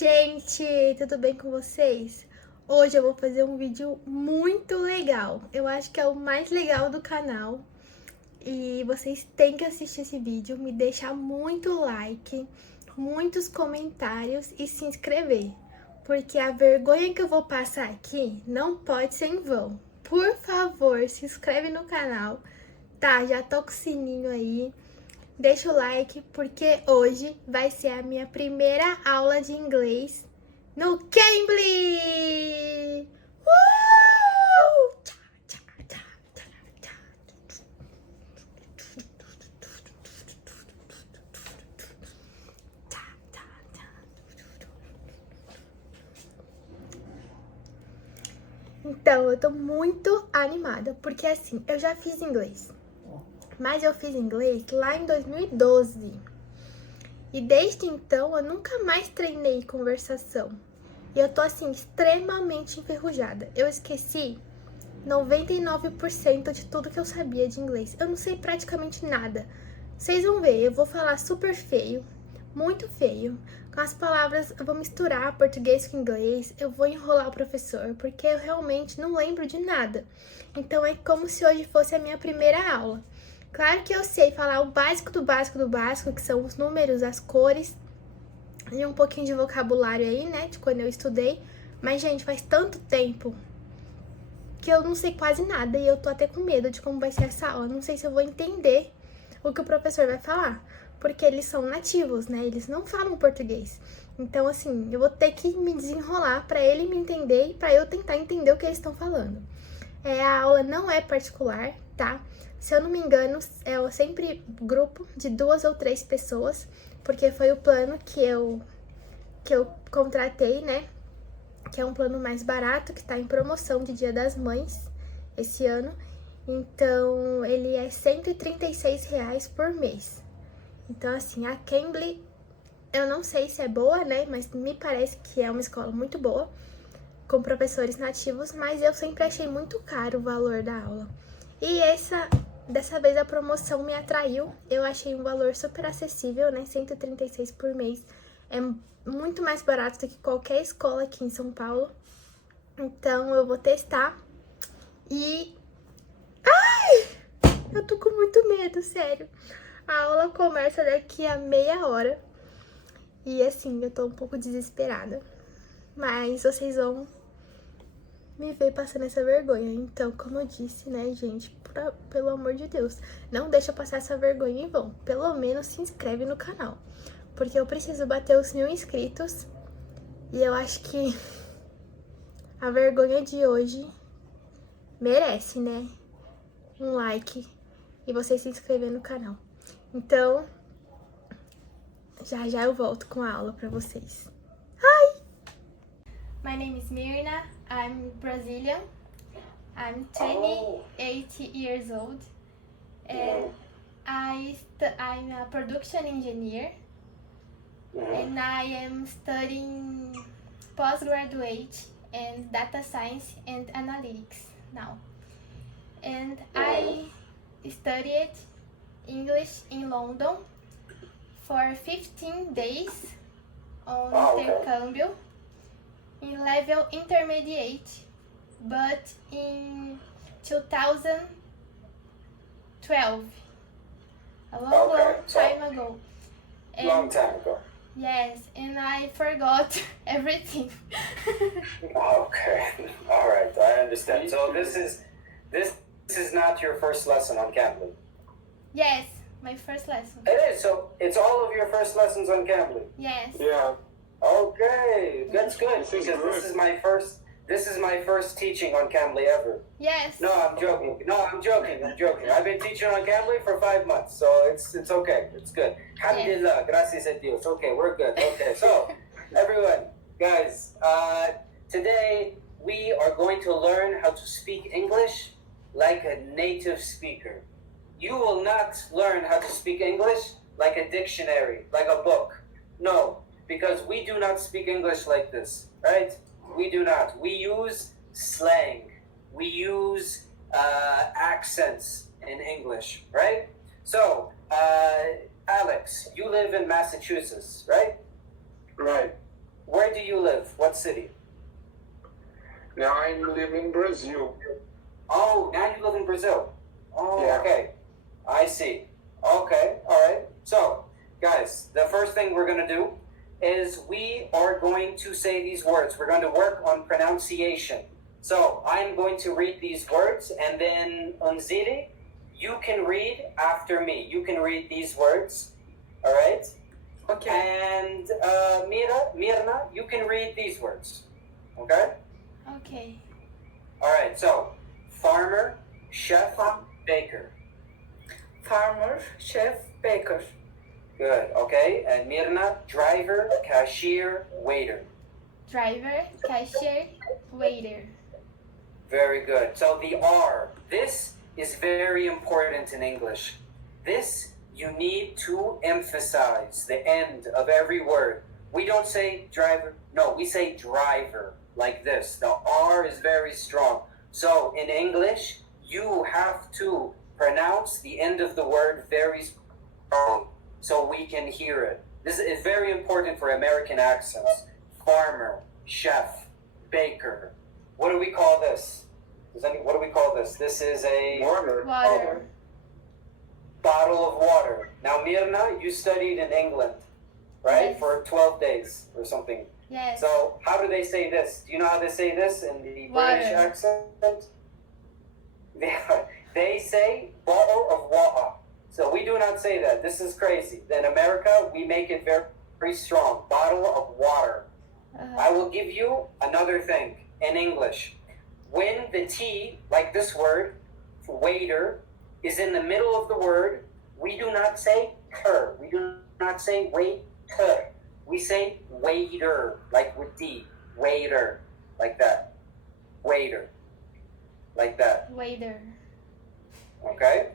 gente, tudo bem com vocês? Hoje eu vou fazer um vídeo muito legal. Eu acho que é o mais legal do canal. E vocês têm que assistir esse vídeo, me deixar muito like, muitos comentários e se inscrever. Porque a vergonha que eu vou passar aqui não pode ser em vão. Por favor, se inscreve no canal, tá? Já toca o sininho aí. Deixa o like, porque hoje vai ser a minha primeira aula de inglês no CAMBLY! Então, eu tô muito animada, porque assim, eu já fiz inglês. Mas eu fiz inglês lá em 2012. E desde então eu nunca mais treinei conversação. E eu tô assim, extremamente enferrujada. Eu esqueci 99% de tudo que eu sabia de inglês. Eu não sei praticamente nada. Vocês vão ver, eu vou falar super feio, muito feio. Com as palavras, eu vou misturar português com inglês. Eu vou enrolar o professor, porque eu realmente não lembro de nada. Então é como se hoje fosse a minha primeira aula. Claro que eu sei falar o básico do básico do básico, que são os números, as cores e um pouquinho de vocabulário aí, né, de quando eu estudei. Mas, gente, faz tanto tempo que eu não sei quase nada e eu tô até com medo de como vai ser essa aula. Não sei se eu vou entender o que o professor vai falar, porque eles são nativos, né, eles não falam português. Então, assim, eu vou ter que me desenrolar pra ele me entender e pra eu tentar entender o que eles estão falando. A aula não é particular, tá? Se eu não me engano, é sempre grupo de 2 ou 3 pessoas, porque foi o plano que eu contratei, né? Que é um plano mais barato, que tá em promoção de Dia das Mães esse ano. Então, ele é R$136 por mês. Então, assim, a CAMBLY, eu não sei se é boa, né? Mas me parece que é uma escola muito boa, com professores nativos, mas eu sempre achei muito caro o valor da aula. E dessa vez a promoção me atraiu, eu achei um valor super acessível, né, 136 por mês, é muito mais barato do que qualquer escola aqui em São Paulo, então eu vou testar e... Ai! Eu tô com muito medo, sério. A aula começa daqui a meia hora e assim, eu tô um pouco desesperada, mas vocês vão me ver passando essa vergonha. Então, como eu disse, né, gente, pelo amor de Deus, não deixa eu passar essa vergonha em vão. Pelo menos se inscreve no canal, porque eu preciso bater os 1000 inscritos. E eu acho que a vergonha de hoje merece, né, um like e vocês se inscrever no canal. Então, já já eu volto com a aula pra vocês. Hi! My name is Mirna. I'm Brazilian. I'm 28 years old, and I'm a production engineer, and I am studying postgraduate in data science and analytics now. And I studied English in London for 15 days on intercâmbio in level intermediate, but in 2012, a long time ago. And, long time ago. Yes, and I forgot everything. Okay, all right, I understand. So this is not your first lesson on CAMBLY? Yes, my first lesson. It is. So it's all of your first lessons on CAMBLY? Yes. Yeah. Okay, that's good, because this is my first teaching on CAMBLY ever. Yes. No, I'm joking. I'm joking. I've been teaching on CAMBLY for 5 months, so it's okay. It's good. Alhamdulillah, gracias a Dios. Okay, we're good. Okay, so everyone, guys, today we are going to learn how to speak English like a native speaker. You will not learn how to speak English like a dictionary, like a book. No. Because we do not speak English like this, right? We do not. We use slang. We use accents in English, right? So, Alex, you live in Massachusetts, right? Right. where do you live? What city? Now I live in Brazil. Oh, now you live in Brazil. Oh, Yeah. okay. I see. Okay, all right. So, guys, the first thing we're going to do is we are going to say these words. We're going to work on pronunciation. So, I'm going to read these words, and then Unziri, you can read after me. You can read these words, all right? Okay. And Mirna, you can read these words, okay? Okay. All right, so farmer, chef, baker. Farmer, chef, baker. Good, okay. And Mirna, driver, cashier, waiter. Driver, cashier, waiter. Very good. So the R, this is very important in English. This, you need to emphasize the end of every word. We don't say driver, no, we say driver, like this. The R is very strong. So in English, you have to pronounce the end of the word very strong so we can hear it. This is very important for American accents. Farmer, chef, baker. What do we call this? What do we call this? This is a Water. Water. bottle of water. Now, Mirna, you studied in England, right? Yes. For 12 days or something. Yes. So, how do they say this? Do you know how they say this in the Water. British accent? They say bottle of water. So, we do not say that. This is crazy. In America, we make it very, very strong. Bottle of water. I will give you another thing in English. When the T, like this word, for waiter, is in the middle of the word, we do not say her. We do not say waiter. We say waiter, like with D. Waiter, like that. Waiter, like that. Waiter. Okay?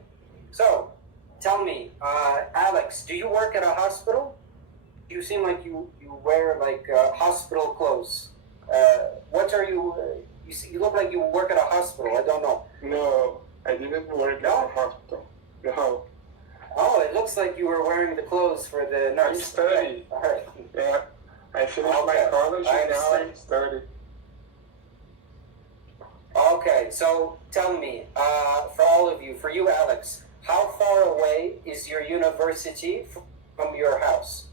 So, tell me, Alex, do you work at a hospital? You seem like you wear like hospital clothes. What are you? You look like you work at a hospital. I don't know. No, I didn't work at a hospital. No. Oh, it looks like you were wearing the clothes for the I nurse. study. All right. Yeah. I finished Okay, my college I and now understand. I'm studying. Okay, so tell me, for all of you, for you, Alex, how far away is your university from your house?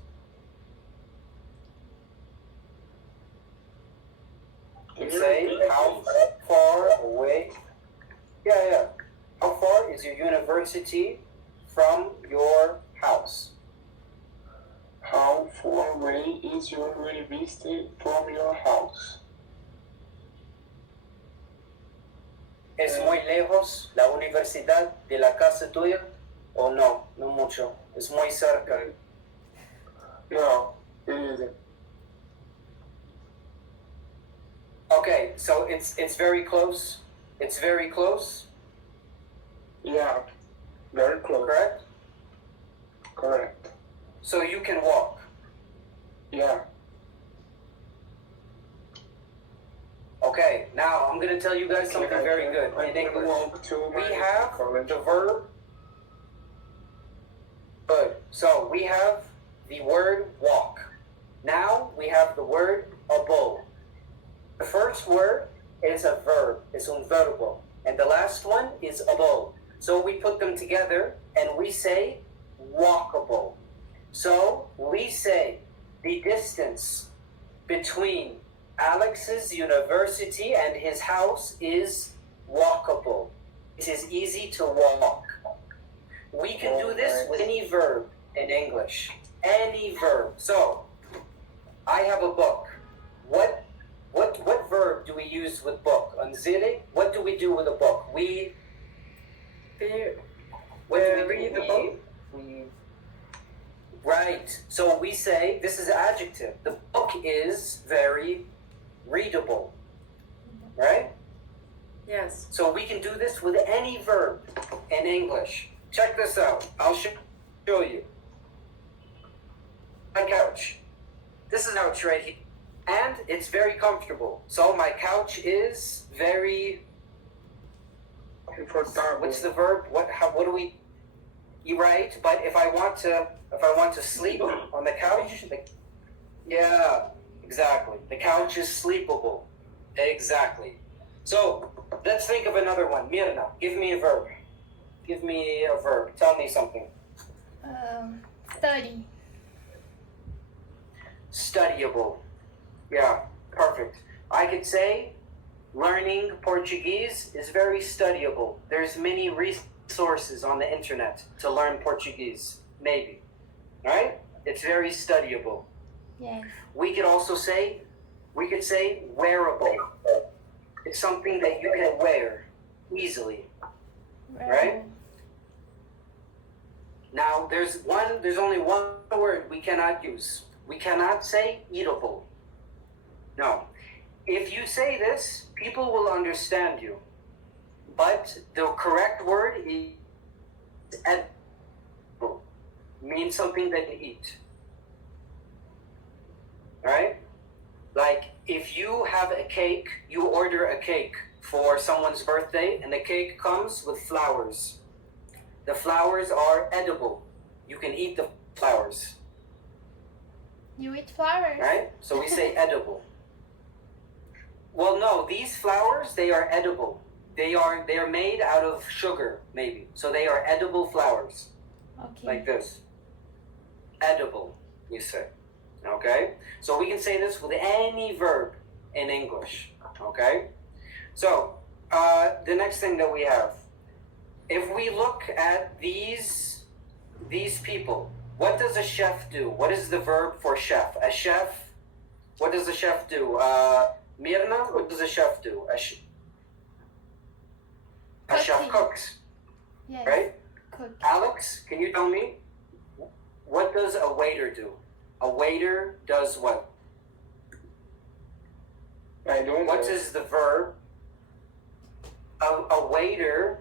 You say how far away? Yeah. How far is your university from your house? How far away is your university from your house? ¿Es muy lejos la universidad de la casa tuya? ¿O no? No mucho. Es muy cerca. No, it isn't. Okay, so it's very close. It's very close, Yeah, very close. correct? Correct. So you can walk. Yeah. Okay, now I'm going to tell you guys something very good I in can English. walk to We my have college. the verb. Good. So we have the word walk. Now we have the word abo. The first word is a verb. It's un verbo. And the last one is abo. So we put them together and we say walkable. So we say the distance between Alex's university and his house is walkable. It is easy to walk. We can do this with any verb in English. Any verb. So, I have a book. What verb do we use with book? Unzili, what do we do with a book? We What do we read do? the book. Right. So we say, this is adjective. The book is very readable. Right? Yes. So we can do this with any verb in English. Check this out. I'll show you. My couch. This is couch right here. And it's very comfortable. So my couch is very... Confortable. What's the verb? What do we... You right, but if I want to sleep on the couch, yeah, Exactly. The couch is sleepable. Exactly. So let's think of another one. Mirna, give me a verb. Give me a verb. Tell me something. Study. Studyable. Yeah, perfect. I could say learning Portuguese is very studyable. There's many resources on the internet to learn Portuguese. Maybe. Right? It's very studyable. Yes. We could say wearable. It's something that you can wear easily. Right? Now, there's only one word we cannot use. We cannot say eatable. No. If you say this, people will understand you. But the correct word is edible. Means something that you eat. Right? Like, if you have a cake, you order a cake for someone's birthday, and the cake comes with flowers. The flowers are edible. You can eat the flowers. You eat flowers? Right? So we say edible. Well, no, these flowers, they are edible. They are made out of sugar, maybe. So they are edible flowers. Okay. Like this. Edible, you say. Okay? So we can say this with any verb in English. Okay? So, the next thing that we have. If we look at these people, what does a chef do? What is the verb for chef? A chef, what does a chef do? Mirna, what does a chef do? A chef cooks, Yes. right? Cook. Alex, can you tell me, what does a waiter do? A waiter does what? I don't What know. is the verb? A waiter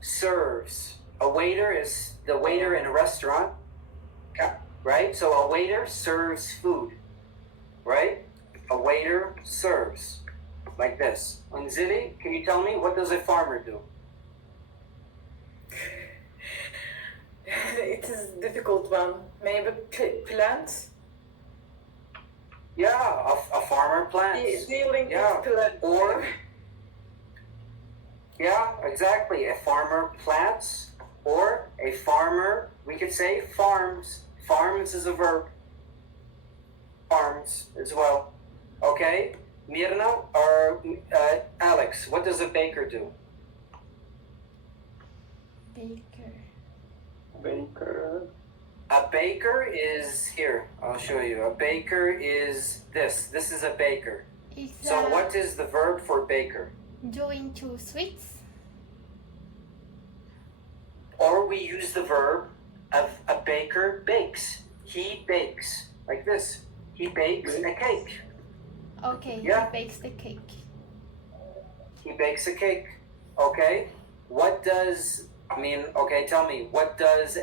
serves. A waiter is the waiter in a restaurant, right? So a waiter serves food, right? A waiter serves, like this. Unzili, can you tell me, what does a farmer do? It is a difficult one. Maybe plants? Yeah, a farmer plants. Dealing Yeah, with plants. or, yeah, exactly. A farmer plants, or a farmer, we could say farms. Farms is a verb. Farms as well. Okay? Mirna or Alex, what does a baker do? Baker. Baker. A baker is here. I'll show you. A baker is this. This is a baker. It's So what is the verb for baker? doing two sweets. Or we use the verb of a baker bakes. He bakes. Like this. He bakes a cake. Okay, Yeah. he bakes the cake. He bakes a cake. Okay? What does, okay, tell me, what does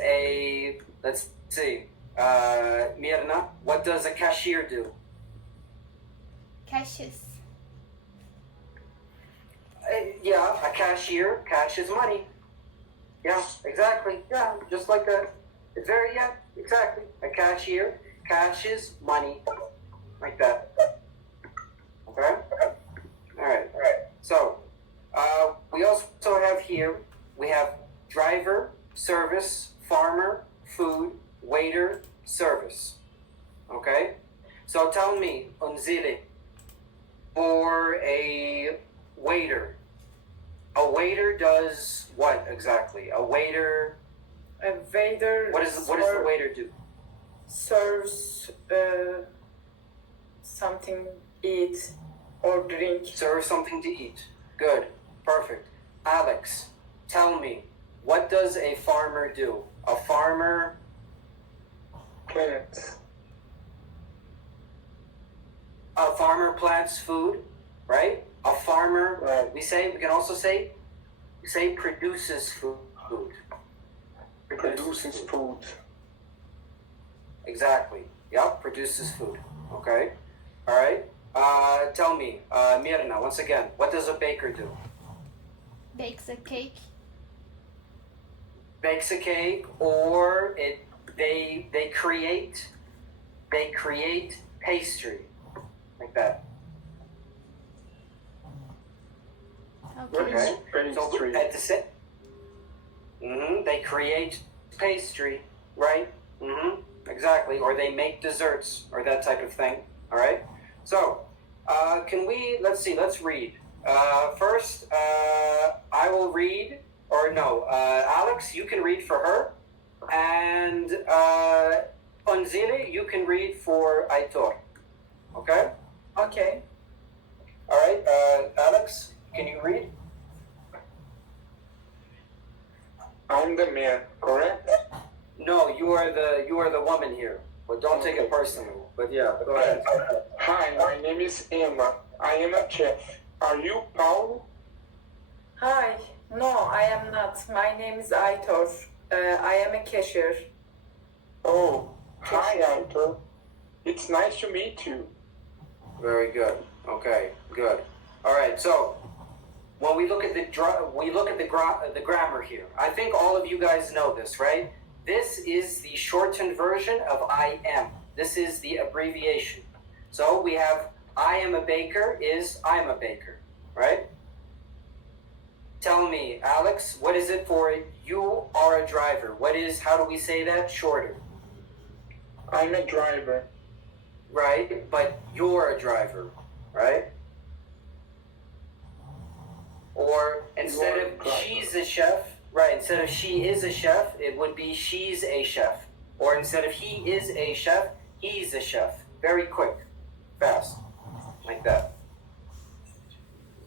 let's see, Mirna, what does a cashier do? Cashes. Yeah, a cashier cashes money. Yeah, exactly. Yeah, just like that. It's very, yeah, exactly. A cashier cashes money. Like that. Okay? Alright. So, we also have here, we have driver, service, farmer, food, waiter, service. Okay? So tell me, Unzili, for a waiter does what exactly? A waiter, A waiter what does the waiter do? serves something eat or drink. Serve something to eat. Good. Perfect. Alex, tell me, what does a farmer do? A farmer, Plants. plants food, right? A farmer, Right. we can also say produces food. Produces food. Exactly. Yep, produces food. Okay. All right. Tell me, Mirna, once again, what does a baker do? Bakes a cake. Bakes a cake, or they create pastry. like that. Okay. Okay. So at the same, they create pastry, right? Exactly. Or they make desserts or that type of thing. All right. So, can we? Let's see. Let's read. First, I will read. Or no, Alex, you can read for her, and Onzile, you can read for Aitor. Okay. Okay. All right. Alex, can you read? I'm the man, correct? No, you are the woman here. But don't take it personally. But yeah, go ahead. Hi, my name is Emma. I am a chef. Are you Paulo? Hi. No, I am not. My name is Aitor. I am a cashier. Oh, hi, Arthur. It's nice to meet you. Very good. Okay, good. All right. So when we look at the grammar here, I think all of you guys know this, right? This is the shortened version of I am. This is the abbreviation. So we have I am a baker is I'm a baker, right? Tell me, Alex, what is it for you are a driver? How do we say that shorter? I'm a driver. Right, but you're a driver, right? Or instead of she's a chef, right, instead of she is a chef, it would be she's a chef. Or instead of he is a chef, he's a chef. Very quick, fast, like that.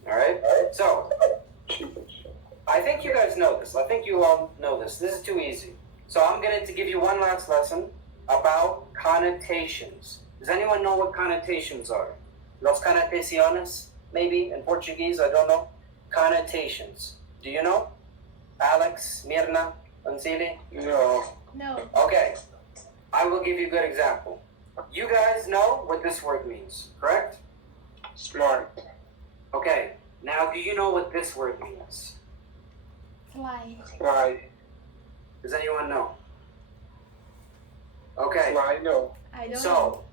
All right, so I think you guys know this. I think you all know this. This is too easy. So I'm going to give you one last lesson about connotations. Does anyone know what connotations are? Los connotaciones, maybe in Portuguese, I don't know. Connotations. Do you know? Alex, Mirna, Ansili? No. No. Okay. I will give you a good example. You guys know what this word means, correct? Smart. Okay. Now, do you know what this word means? Fly. Fly. Does anyone know? Okay. Fly, no. I don't know.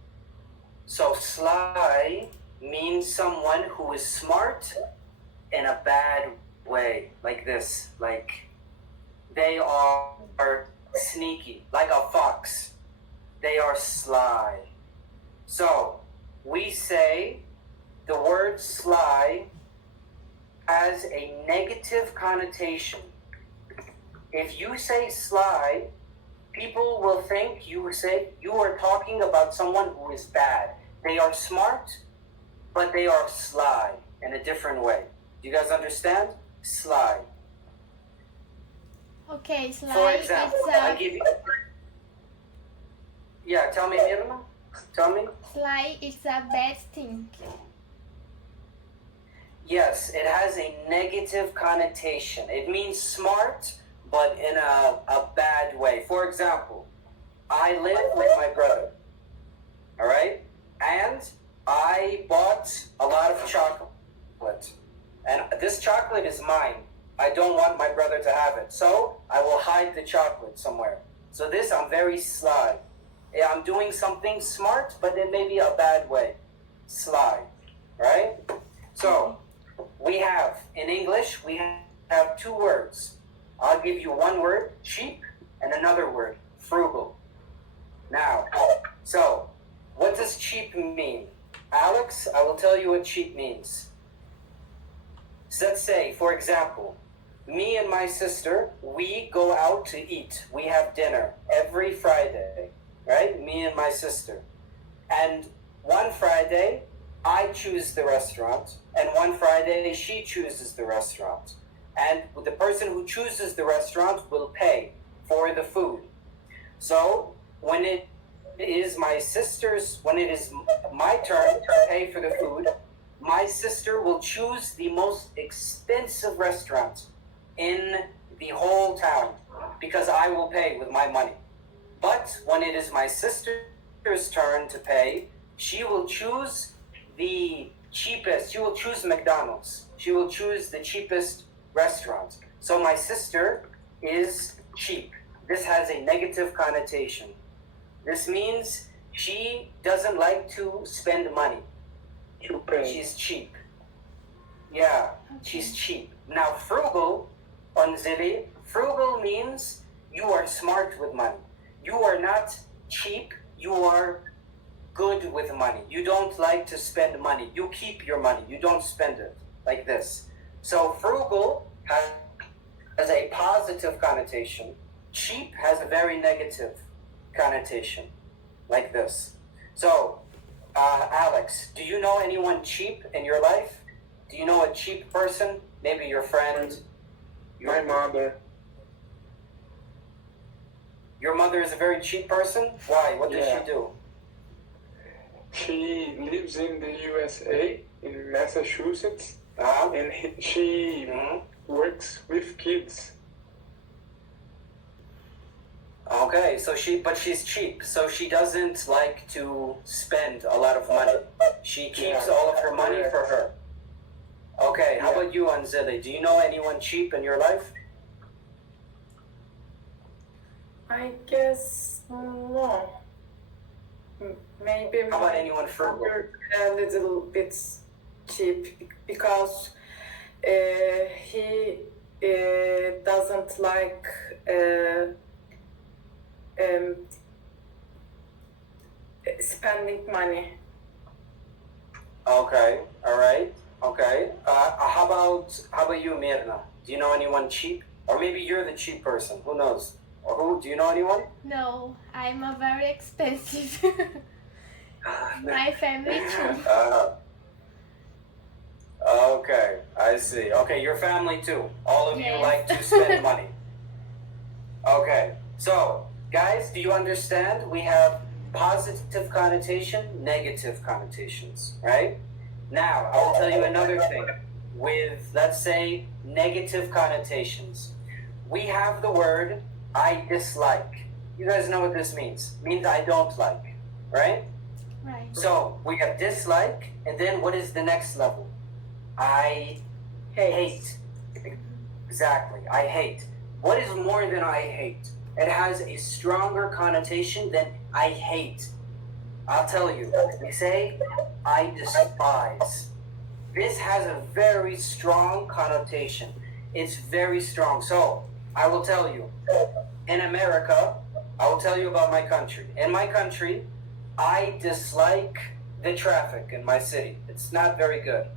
So sly means someone who is smart in a bad way, like this. Like they are sneaky, like a fox. They are sly. So we say the word sly has a negative connotation. If you say sly, people will think you are talking about someone who is bad. They are smart, but they are sly in a different way. Do you guys understand? Sly. Okay, sly. For example, I give you. Yeah, tell me, Irma. Tell me. Sly is a bad thing. Yes, it has a negative connotation. It means smart, but in a bad way. For example, I live with my brother, all right? And I bought a lot of chocolate. And this chocolate is mine. I don't want my brother to have it. So I will hide the chocolate somewhere. So this, I'm very sly. Yeah, I'm doing something smart, but in maybe a bad way. Sly, right? So we have, in English, we have two words. I'll give you one word, cheap, and another word, frugal. Now, so what does cheap mean? Alex, I will tell you what cheap means. So let's say, for example, me and my sister, we go out to eat. We have dinner every Friday, right? Me and my sister. And one Friday, I choose the restaurant, and one Friday, she chooses the restaurant. And the person who chooses the restaurant will pay for the food. So when it is my turn to pay for the food, my sister will choose the most expensive restaurant in the whole town because I will pay with my money. But when it is my sister's turn to pay, she will choose the cheapest. She will choose McDonald's. She will choose the cheapest restaurant. So my sister is cheap. This has a negative connotation. This means she doesn't like to spend money. To pay. She's cheap. Yeah, she's cheap. Now, frugal, Anzili, frugal means you are smart with money. You are not cheap, you are good with money. You don't like to spend money. You keep your money. You don't spend it like this. So frugal has a positive connotation. Cheap has a very negative connotation, like this. So, Alex, do you know anyone cheap in your life? Do you know a cheap person? Maybe your friend? My mother. Your mother is a very cheap person? Why? What does Yeah. she do? She lives in the USA, in Massachusetts, Uh-huh. and she Mhm. works with kids. Okay, so she's cheap, so she doesn't like to spend a lot of money. She keeps Yeah, all of her money for her. Okay, how Yeah. about you, Anzili? Do you know anyone cheap in your life? I guess no. Maybe How about anyone frugal? a little bit cheap because he doesn't like spending money. Okay, all right, okay. How about you, Mirna? Do you know anyone cheap? Or maybe you're the cheap person. Who knows? Or who? Do you know anyone? No, I'm a very expensive. My family too. Okay, I see. Okay, your family too. All of you Yes. like to spend money. Okay, so guys, do you understand? We have positive connotation, negative connotations, right? Now, I will tell you another thing. With, let's say, negative connotations, we have the word I dislike. You guys know what this means. It means I don't like, right? Right. So we have dislike, and then what is the next level? I hate. Exactly, I hate. What is more than I hate? It has a stronger connotation than I hate. I'll tell you. We say I despise. This has a very strong connotation. It's very strong. So I will tell you. In America, I will tell you about my country. In my country, I dislike the traffic in my city. It's not very good.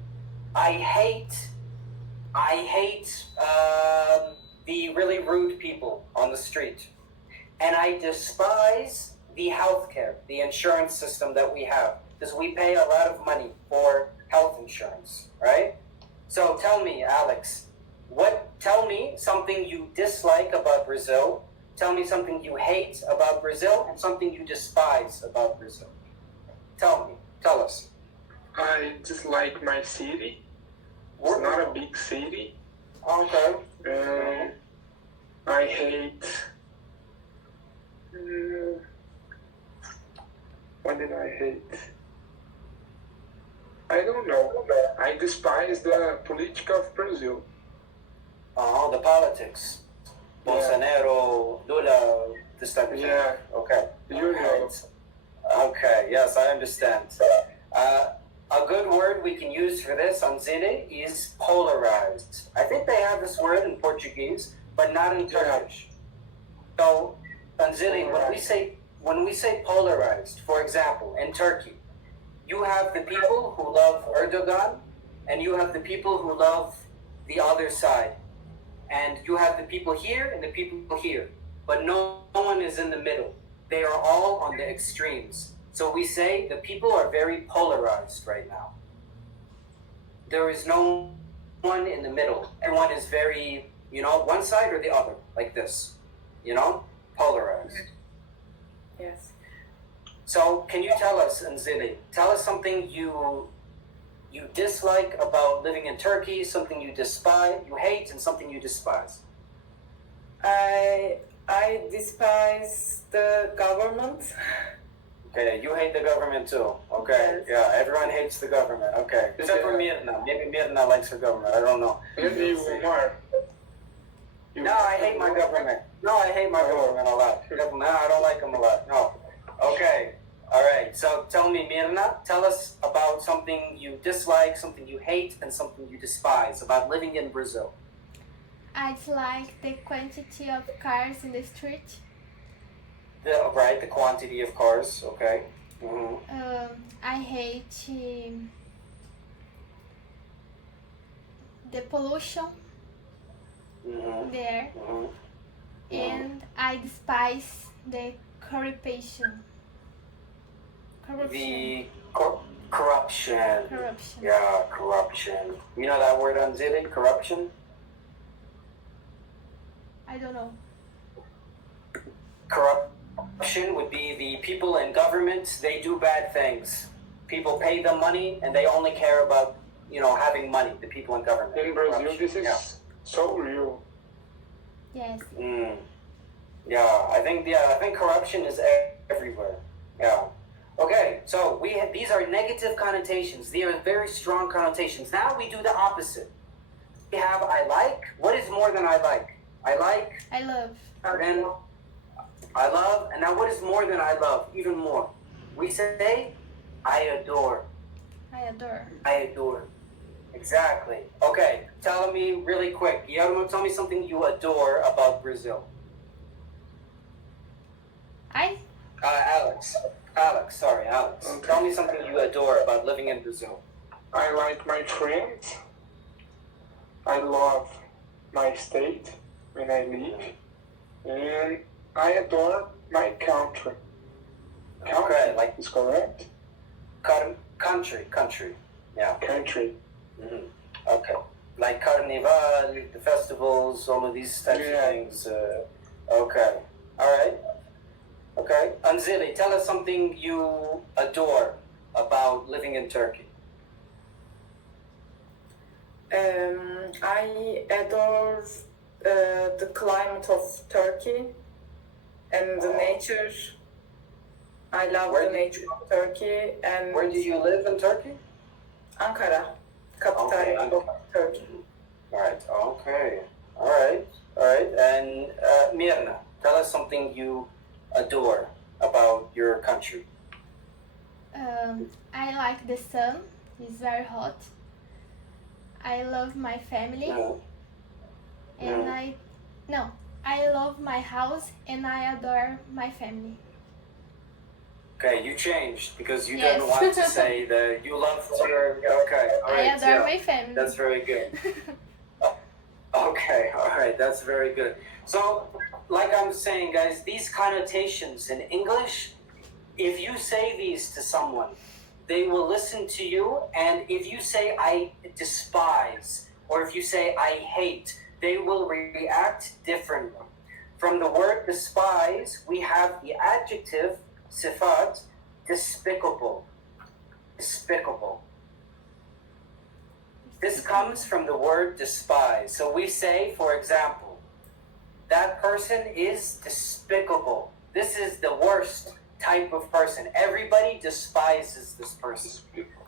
I hate the really rude people on the street. And I despise the healthcare, the insurance system that we have, because we pay a lot of money for health insurance, right? So tell me, Alex, tell me something you dislike about Brazil, tell me something you hate about Brazil, and something you despise about Brazil. Tell us. I dislike my city. It's not a big city. Okay. I hate. What did I hate? I don't know. I despise the politics of Brazil. The politics. Yeah. Bolsonaro, Lula, this type of thing. Yeah. Okay. You know. Okay, yes, I understand. A good word we can use for this, Anzile, is polarized. I think they have this word in Portuguese, but not in Turkish. So, Anzile, when we say polarized, for example, in Turkey, you have the people who love Erdogan, and you have the people who love the other side. And you have the people here and the people here. But no one is in the middle. They are all on the extremes. So we say the people are very polarized right now. There is no one in the middle. Everyone is very, one side or the other, like this. Polarized. Yes. So can you tell us, Nzili, tell us something you dislike about living in Turkey, something you despise, you hate, and something you despise. I despise the government. Okay, you hate the government too. Okay, Yes. yeah, everyone hates the government. Okay, except for Mirna. Maybe Mirna likes her government. I don't know. And you, Omar. No, I hate my government. No, I hate my government a lot. No, I don't like them a lot. No. Okay, all right. Okay, so tell me, Mirna, tell us about something you dislike, something you hate, and something you despise about living in Brazil. I dislike the quantity of cars in the street. The quantity of cars, okay. I hate the pollution there. And I despise the corruption. The corruption. Corruption. Yeah, corruption. You know that word, Anzili? Corruption? I don't know. Corruption would be the people in government, they do bad things. People pay them money and they only care about, having money, the people in government. In Brazil, Corruption. this is so real. Yes. Yeah, I think corruption is everywhere. Yeah. Okay, so these are negative connotations. They are very strong connotations. Now we do the opposite. We have I like. What is more than I like? I like. I love. Then I love. And now what is more than I love? Even more. We say I adore. I adore. I adore. Exactly. Okay, tell me really quick. Guillermo, tell me something you adore about Brazil. Alex. Okay. Tell me something you adore about living in Brazil. I like my friends. I love my state when I live. And I adore my country. Okay, like is correct? country. Yeah. Country. Okay. Like Carnival, the festivals, all of these types of things. Okay. All right. Okay. Anzili, tell us something you adore about living in Turkey. I adore the climate of Turkey and the nature. I love the nature of Turkey. And where do you live in Turkey? Ankara, capital of Turkey. All right. Okay. All right. And Mirna, tell us something you adore about your country. I like the sun. It's very hot. I love my family. And I love my house and I adore my family. Okay, you changed because you didn't want to say that you loved your... Okay, all right. I adore my family. That's very good. Okay, all right, that's very good. So, like I'm saying, guys, these connotations in English, if you say these to someone, they will listen to you, and if you say I despise, or if you say I hate, they will react differently. From the word despise, we have the adjective sifat, despicable. Despicable. This comes from the word despise. So we say, for example, that person is despicable. This is the worst type of person. Everybody despises this person.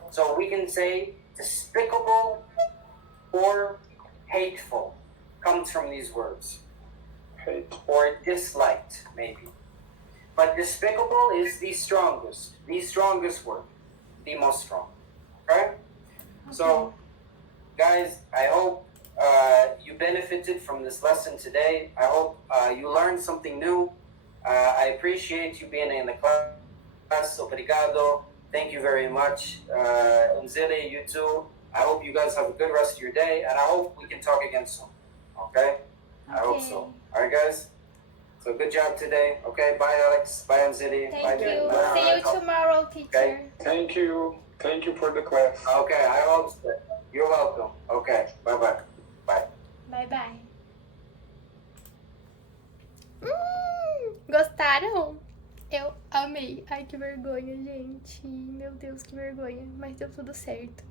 So we can say despicable or hateful comes from these words. Hate. Or disliked, maybe. But despicable is the strongest word, the most strong. Okay? So, guys, I hope you benefited from this lesson today. I hope you learned something new. I appreciate you being in the class. Obrigado. Thank you very much. Unzile, you too. I hope you guys have a good rest of your day, and I hope we can talk again soon. Okay? I hope so. All right, guys? So good job today. Okay, bye Alex. Bye Anzili. Thank bye, you. Bye. See you tomorrow, teacher. Okay. Thank you. Thank you for the class. Okay, I hope so. You're welcome. Okay, bye-bye. Bye. Bye. Gostaram? Eu amei. Ai, que vergonha, gente. Meu Deus, que vergonha. Mas deu tudo certo.